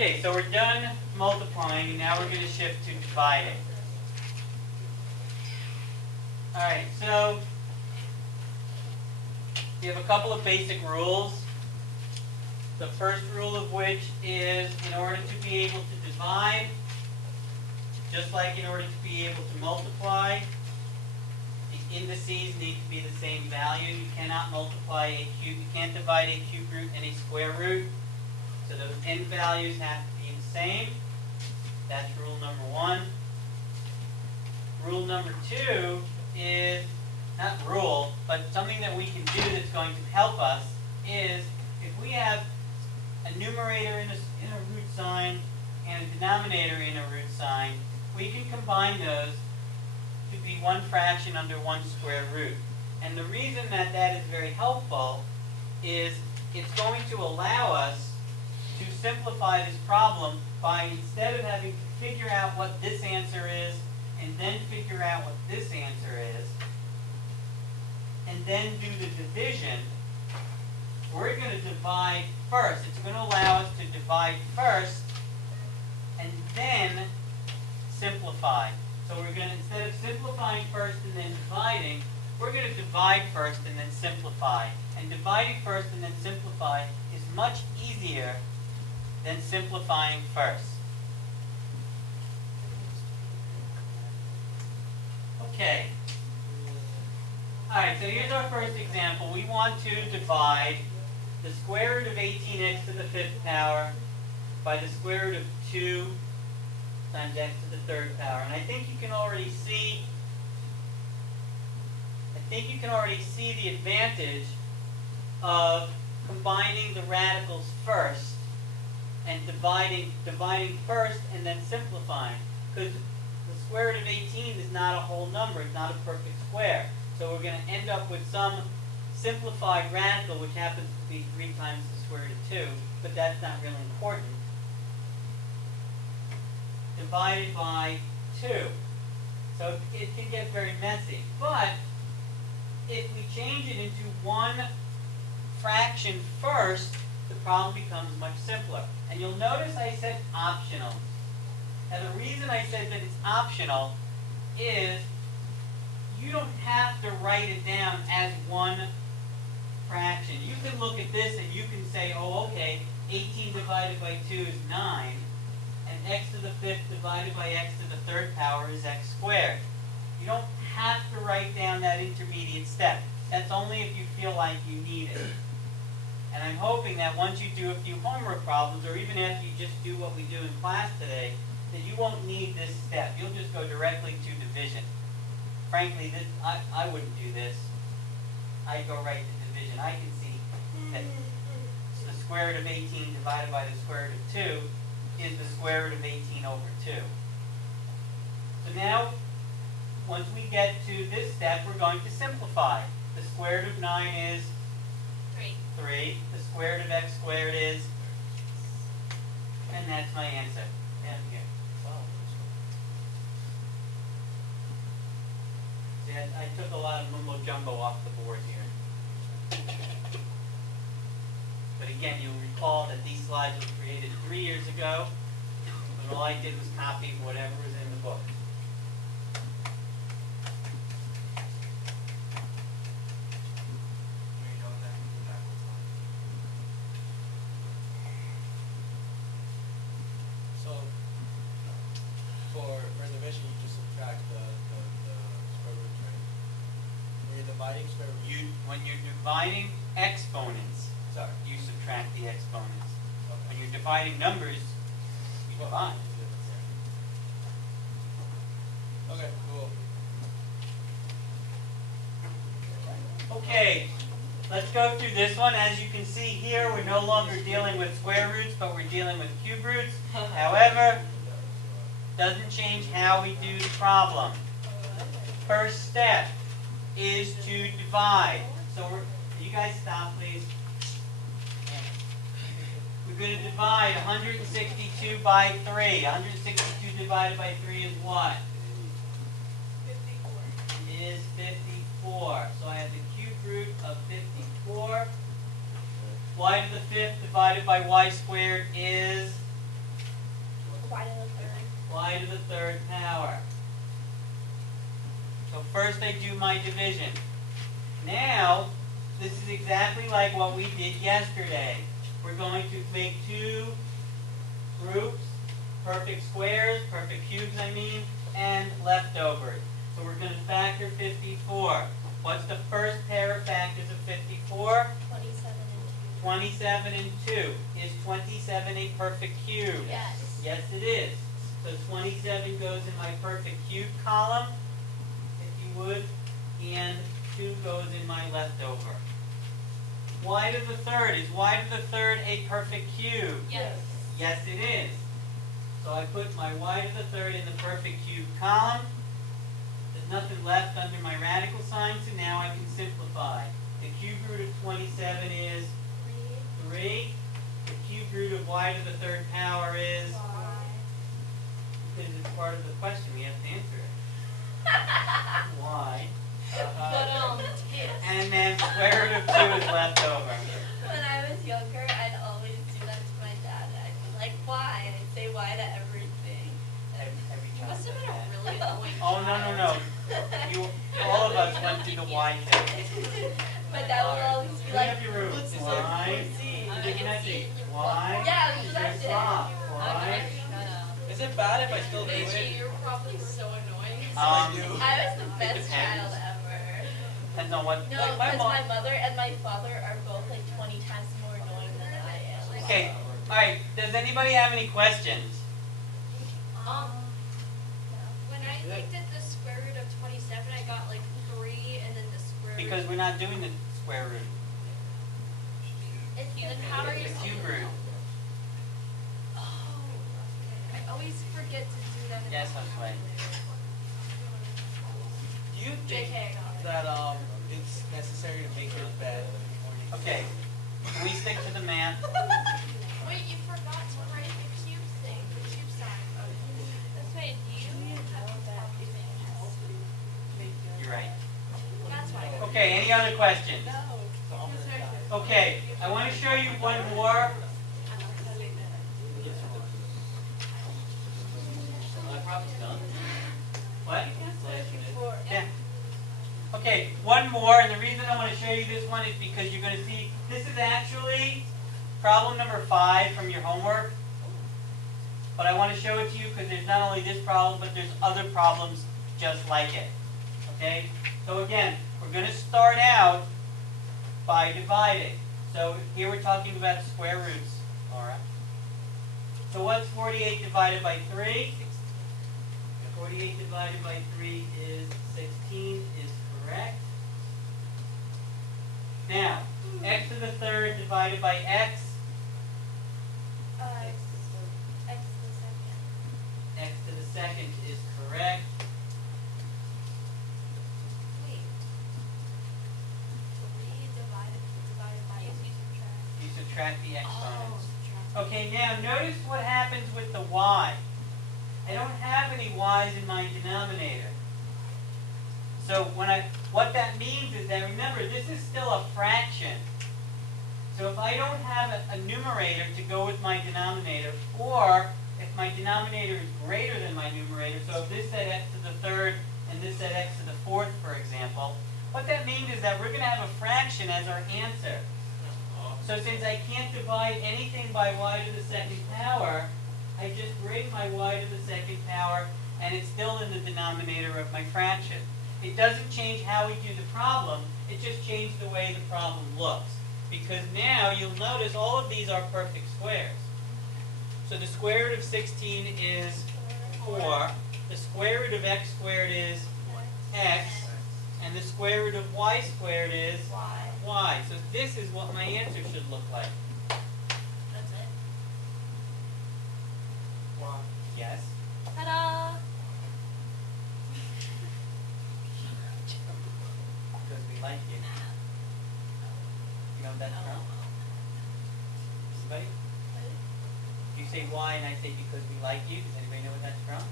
Okay, so we're done multiplying, and now we're going to shift to dividing. Alright, so we have a couple of basic rules. The first rule of which is, in order to be able to divide, just like in order to be able to multiply, the indices need to be the same value. You cannot multiply a cube, you can't divide a cube root and a square root. So those end values have to be the same. That's rule number one. Rule number two is, not rule, but something that we can do that's going to help us is, if we have a numerator in a root sign and a denominator in a root sign, we can combine those to be one fraction under one square root. And the reason that that is very helpful is it's going to allow us to simplify this problem by, instead of having to figure out what this answer is and then figure out what this answer is and then do the division, we're going to divide first. It's going to allow us to divide first and then simplify. So we're going to, instead of simplifying first and then dividing, we're going to divide first and then simplify. And dividing first and then simplify is much easier than simplifying first. Okay. Alright, so here's our first example. We want to divide the square root of 18x to the 5th power by the square root of 2 times x to the 3rd power. And I think you can already see the advantage of combining the radicals first and dividing first and then simplifying. Because the square root of 18 is not a whole number, it's not a perfect square. So we're going to end up with some simplified radical, which happens to be 3 times the square root of 2, but that's not really important, divided by 2. So it can get very messy. But if we change it into one fraction first, the problem becomes much simpler. And you'll notice I said optional. Now the reason I said that it's optional is you don't have to write it down as one fraction. You can look at this and you can say, oh, okay, 18 divided by 2 is 9, and x to the 5th divided by x to the 3rd power is x squared. You don't have to write down that intermediate step. That's only if you feel like you need it. And I'm hoping that once you do a few homework problems, or even after you just do what we do in class today, that you won't need this step. You'll just go directly to division. Frankly, I wouldn't do this. I'd go right to division. I can see that the square root of 18 divided by the square root of 2 is the square root of 18 over 2. So now, once we get to this step, we're going to simplify. The square root of 9 is 3. The square root of x squared is, and that's my answer. Down here. See, I took a lot of mumbo jumbo off the board here. But again, you'll recall that these slides were created 3 years ago, and all I did was copy whatever was in the book. So, for division, you just subtract the square root, right? When you're dividing square root, When you're dividing exponents, sorry. you subtract the exponents. Okay. When you're dividing numbers, you divide. Okay, cool. Okay, let's go through this one. As you can see here, we're no longer dealing with square roots, but we're dealing with cube roots. However, doesn't change how we do the problem. First step is to divide. So you guys stop, please. We're going to divide 162 by 3. 162 divided by 3 is what? 54. It is 54. So I have the cube root of 54. Y to the 5th divided by y squared is Y to the third. Y to the third power. So first I do my division. Now, this is exactly like what we did yesterday. We're going to make two groups, perfect squares, perfect cubes I mean, and leftovers. So we're going to factor 54. What's the first pair of factors of 54? 27 and 2. 27 and 2. Is 27 a perfect cube? Yes. Yes, it is. So 27 goes in my perfect cube column, if you would, and 2 goes in my leftover. Y to the third. Is y to the third a perfect cube? Yes. Yes, it is. So I put my y to the third in the perfect cube column. There's nothing left under my radical sign, so now I can simplify. The cube root of 27 is 3. The cube root of y to the third power is, because it's part of the question, we have to answer it. Y. And then square root of 2 is left over. When I was younger, I'd always do that to my dad. I'd be like, why? And I'd say why to everything. Every You child must have does been a that. really annoying Oh, no. You, all of us went through the Y phase. My dad would always be Clean like, up your room. What's this Y. C? Look at that. Y. yeah, Is because there I a did. slop? I'm Y. like, shut up. Is it bad if I still do Reggie, it? you're probably so annoying. Um, I was the best depends. child ever. Depends on what. No, like my because mom. my mother and my father are both like 20 times more annoying than I am. Okay. All right. Does anybody have any questions? When I looked at the square root of 27, I got like 3 and then the square root. Because we're not doing the square root. It's Then how are you? The cube root. Oh, I always forget to do that. in Yes, the that's right. calculator. Do you think JK, I got it. that it's necessary to make your bed before you Okay. Can we stick to the math? Wait, you forgot to write the cube thing, the cube sign. That's right. Do you have You're right. That's why. Okay. Any other questions? Okay. I want to show you one more. What? Yeah. Okay, one more, and the reason I want to show you this one is because you're going to see, this is actually problem number 5 from your homework. But I want to show it to you because there's not only this problem, but there's other problems just like it. Okay? So again, we're going to start out by dividing. So here we're talking about square roots, Laura. So what's 48 divided by 3? 48 divided by 3 is 16, is correct. Now, x to the third divided by x, X to the second. x to the second is correct. Wait. 3 divided by You subtract the Oh, exponents. subtract. Okay, now notice what happens with the y. I don't have any y's in my denominator. So what that means is that, remember, this is still a fraction. So if I don't have a numerator to go with my denominator, or if my denominator is greater than my numerator, so if this said x to the third and this said x to the fourth, for example, what that means is that we're going to have a fraction as our answer. So since I can't divide anything by y to the second power, I just bring my y to the second power, and it's still in the denominator of my fraction. It doesn't change how we do the problem, it just changed the way the problem looks. Because now you'll notice all of these are perfect squares. So the square root of 16 is 4, the square root of x squared is x, and the square root of y squared is y. So this is what my answer should look like. That's it. Wow. Yes? Ta-da! Because we like you. You know what that's from? Anybody? If you say why and I say because we like you, does anybody know what that's from?